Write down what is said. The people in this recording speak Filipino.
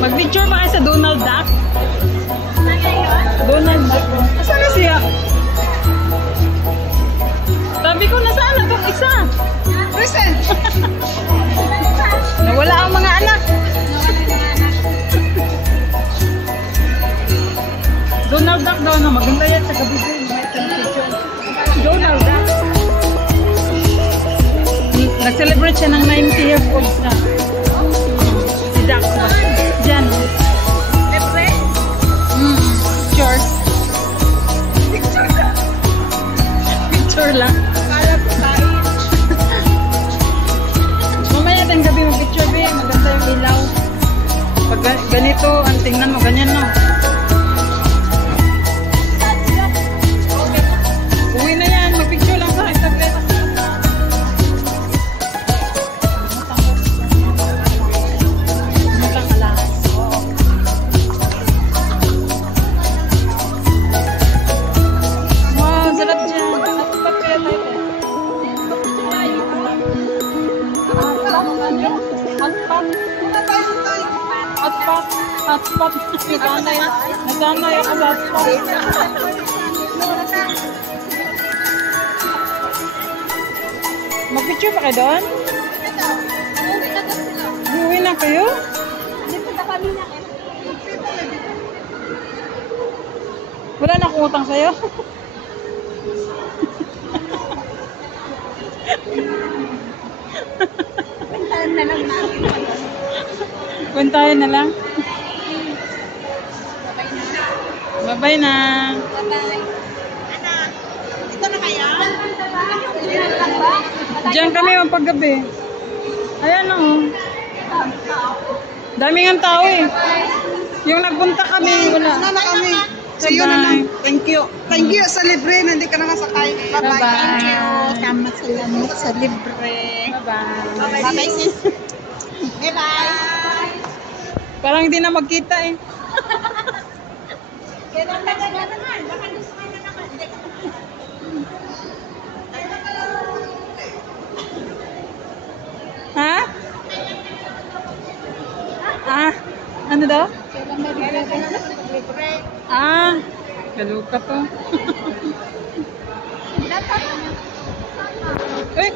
Mag-picture ba kayo sa Donald Duck? Donald Duck. Saan na siya? Sabi ko, nasaan na itong isa? Present! Nawala ang mga anak. Donald Duck daw na. Maganda yan sa gabi ko. Donald Duck. Nag-celebrate siya ng 90 years old na. Si Duck ba? Diyan. Pictures. Picture lang. Mamaya tayong gabi mag-picture be. Maganda yung ilaw. Pag ganito, ang tingnan mo, ganyan no. Uwi na yan. Mag-picture lang sa tablet. Hotspot. Nasanay ako sa hotspot. Mag-picture pa kayo doon? Uwi na kayo? Wala na akong utang sa'yo. Puntahan na lang namin. Puntahan na lang. Bye-bye na. Bye-bye. Anak, ito na kaya? Diyan kami yung paggabi. Ayan o. Daming ang tao eh. Yung nagpunta kami, wala. Wala na kami. See you na lang. Thank you. Thank you sa libre. Hindi ka nakasakay. Bye-bye. Thank you. Salamat sa libre. Bye-bye. Bye-bye sis. Bye-bye. Parang hindi na magkita eh. Ha? Ah, ano daw? Ah, kaluka to. Uy!